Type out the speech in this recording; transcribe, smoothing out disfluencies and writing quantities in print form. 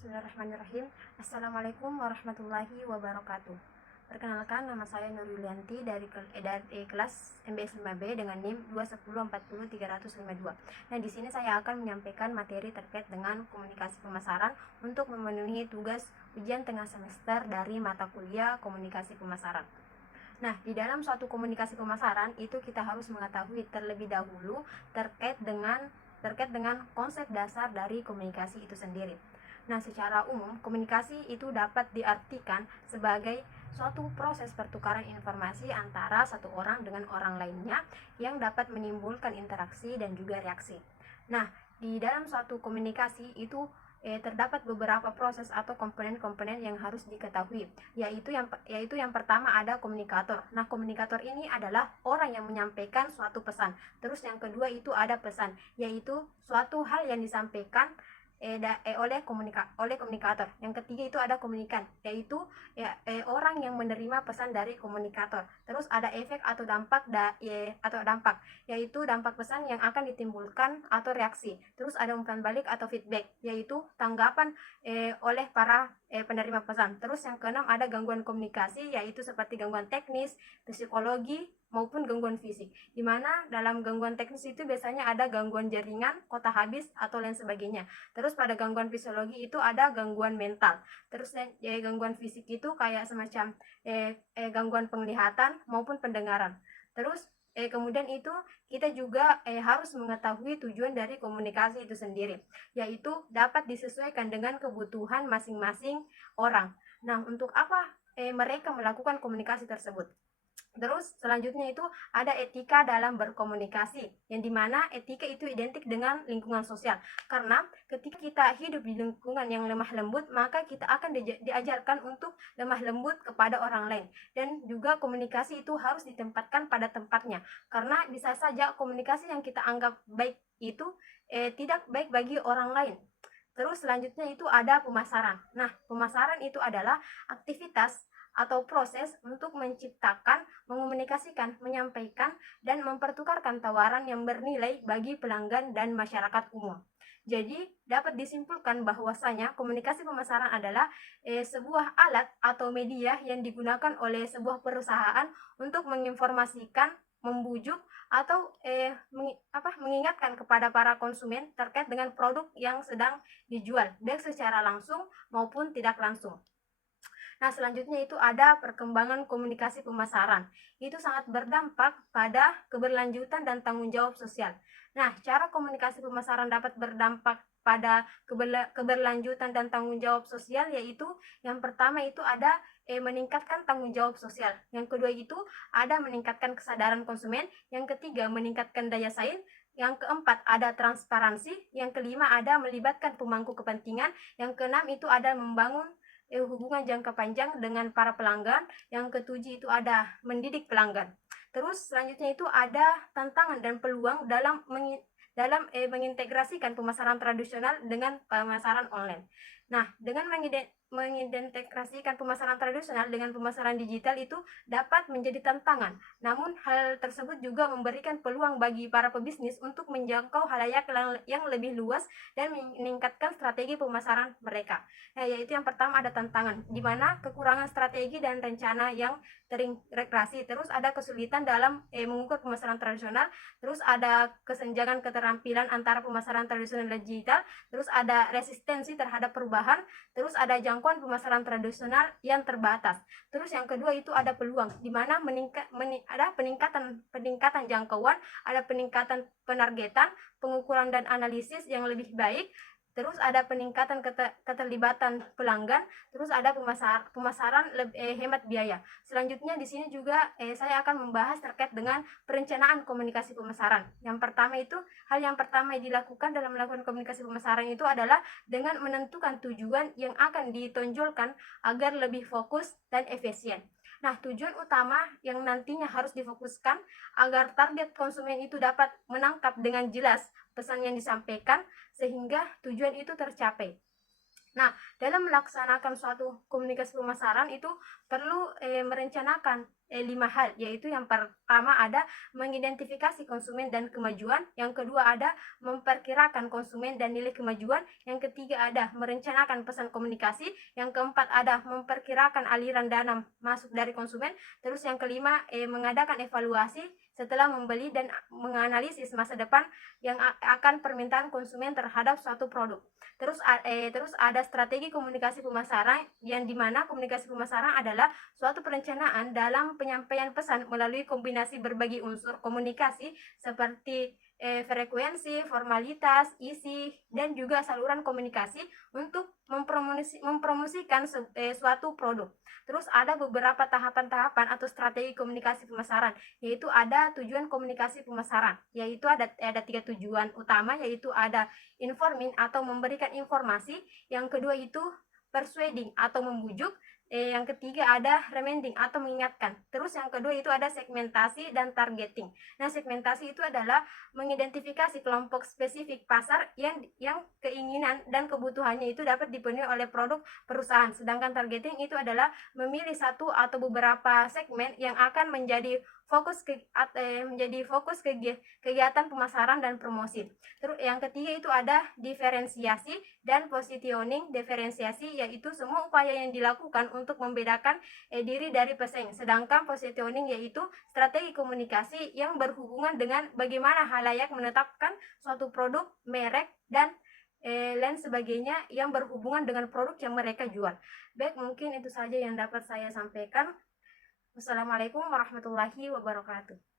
Bismillahirrahmanirrahim. Assalamualaikum warahmatullahi wabarakatuh. Perkenalkan, nama saya Nur Yulianti dari kelas MBS 5B dengan NIM 210403052. Nah, di sini saya akan menyampaikan materi terkait dengan komunikasi pemasaran untuk memenuhi tugas ujian tengah semester dari mata kuliah komunikasi pemasaran. Nah, di dalam suatu komunikasi pemasaran itu kita harus mengetahui terlebih dahulu terkait dengan konsep dasar dari komunikasi itu sendiri. Nah, secara umum, komunikasi itu dapat diartikan sebagai suatu proses pertukaran informasi antara satu orang dengan orang lainnya yang dapat menimbulkan interaksi dan juga reaksi. Nah, di dalam suatu komunikasi itu terdapat beberapa proses atau komponen-komponen yang harus diketahui, yaitu yang pertama ada komunikator. Nah, komunikator ini adalah orang yang menyampaikan suatu pesan. Terus yang kedua itu ada pesan, yaitu suatu hal yang disampaikan oleh komunikator. Yang ketiga itu ada komunikan, yaitu orang yang menerima pesan dari komunikator. Terus ada efek atau dampak, yaitu dampak pesan yang akan ditimbulkan atau reaksi. Terus ada umpan balik atau feedback, yaitu tanggapan oleh para penerima pesan. Terus yang keenam ada gangguan komunikasi, yaitu seperti gangguan teknis, psikologi, maupun gangguan fisik, di mana dalam gangguan teknis itu biasanya ada gangguan jaringan, kota habis, atau lain sebagainya. Terus pada gangguan fisiologi itu ada gangguan mental. Terus gangguan fisik itu kayak semacam gangguan penglihatan maupun pendengaran. Terus kemudian itu kita juga harus mengetahui tujuan dari komunikasi itu sendiri, yaitu dapat disesuaikan dengan kebutuhan masing-masing orang. Nah, untuk apa mereka melakukan komunikasi tersebut? Terus selanjutnya itu ada etika dalam berkomunikasi, yang dimana etika itu identik dengan lingkungan sosial. Karena ketika kita hidup di lingkungan yang lemah lembut, maka kita akan diajarkan untuk lemah lembut kepada orang lain. Dan juga komunikasi itu harus ditempatkan pada tempatnya. Karena bisa saja komunikasi yang kita anggap baik itu tidak baik bagi orang lain. Terus selanjutnya itu ada pemasaran. Nah, pemasaran itu adalah aktivitas atau proses untuk menciptakan, mengomunikasikan, menyampaikan, dan mempertukarkan tawaran yang bernilai bagi pelanggan dan masyarakat umum. Jadi, dapat disimpulkan bahwasanya komunikasi pemasaran adalah sebuah alat atau media yang digunakan oleh sebuah perusahaan untuk menginformasikan, membujuk, atau mengingatkan kepada para konsumen terkait dengan produk yang sedang dijual, baik secara langsung maupun tidak langsung. Nah, selanjutnya itu ada perkembangan komunikasi pemasaran. Itu sangat berdampak pada keberlanjutan dan tanggung jawab sosial. Nah, cara komunikasi pemasaran dapat berdampak pada keberlanjutan dan tanggung jawab sosial, yaitu yang pertama itu ada meningkatkan tanggung jawab sosial. Yang kedua itu ada meningkatkan kesadaran konsumen. Yang ketiga meningkatkan daya saing. Yang keempat ada transparansi. Yang kelima ada melibatkan pemangku kepentingan. Yang keenam itu ada membangun hubungan jangka panjang dengan para pelanggan. Yang ketujuh itu ada mendidik pelanggan. Terus selanjutnya itu ada tantangan dan peluang dalam mengintegrasikan pemasaran tradisional dengan pemasaran online. Nah, dengan mengintegrasikan pemasaran tradisional dengan pemasaran digital itu dapat menjadi tantangan. Namun hal tersebut juga memberikan peluang bagi para pebisnis untuk menjangkau halayak yang lebih luas dan meningkatkan strategi pemasaran mereka. Nah, yaitu yang pertama ada tantangan, di mana kekurangan strategi dan rencana yang terintegrasi. Terus ada kesulitan dalam mengukur pemasaran tradisional. Terus ada kesenjangan keterampilan antara pemasaran tradisional dan digital. Terus ada resistensi terhadap perubahan. Terus ada jangkauan pemasaran tradisional yang terbatas. Terus yang kedua itu ada peluang, di mana ada peningkatan jangkauan, ada peningkatan penargetan, pengukuran dan analisis yang lebih baik. Terus ada peningkatan keterlibatan pelanggan. Terus ada pemasaran hemat biaya. Selanjutnya di sini juga saya akan membahas terkait dengan perencanaan komunikasi pemasaran. Yang pertama yang dilakukan dalam melakukan komunikasi pemasaran itu adalah dengan menentukan tujuan yang akan ditonjolkan agar lebih fokus dan efisien. Nah, tujuan utama yang nantinya harus difokuskan agar target konsumen itu dapat menangkap dengan jelas pesan yang disampaikan sehingga tujuan itu tercapai. Nah, dalam melaksanakan suatu komunikasi pemasaran itu perlu merencanakan 5 hal, yaitu yang pertama ada mengidentifikasi konsumen dan kemajuan, yang kedua ada memperkirakan konsumen dan nilai kemajuan, yang ketiga ada merencanakan pesan komunikasi, yang keempat ada memperkirakan aliran dana masuk dari konsumen, terus yang kelima mengadakan evaluasi setelah membeli dan menganalisis masa depan yang akan permintaan konsumen terhadap suatu produk. Terus ada strategi komunikasi pemasaran, yang dimana komunikasi pemasaran adalah suatu perencanaan dalam penyampaian pesan melalui kombinasi berbagai unsur komunikasi seperti frekuensi, formalitas, isi, dan juga saluran komunikasi untuk mempromosikan suatu produk. Terus ada beberapa tahapan-tahapan atau strategi komunikasi pemasaran, yaitu ada tujuan komunikasi pemasaran, yaitu ada 3 tujuan utama, yaitu ada informing atau memberikan informasi, yang kedua itu persuading atau membujuk, yang ketiga ada reminding atau mengingatkan. Terus yang kedua itu ada segmentasi dan targeting. Nah, segmentasi itu adalah mengidentifikasi kelompok spesifik pasar yang keinginan dan kebutuhannya itu dapat dipenuhi oleh produk perusahaan. Sedangkan targeting itu adalah memilih satu atau beberapa segmen yang akan menjadi fokus kegiatan pemasaran dan promosi. Terus yang ketiga itu ada diferensiasi dan positioning. Diferensiasi yaitu semua upaya yang dilakukan untuk membedakan diri dari pesaing. Sedangkan positioning yaitu strategi komunikasi yang berhubungan dengan bagaimana halayak menetapkan suatu produk, merek, dan lain sebagainya yang berhubungan dengan produk yang mereka jual. Baik, mungkin itu saja yang dapat saya sampaikan. Wassalamualaikum warahmatullahi wabarakatuh.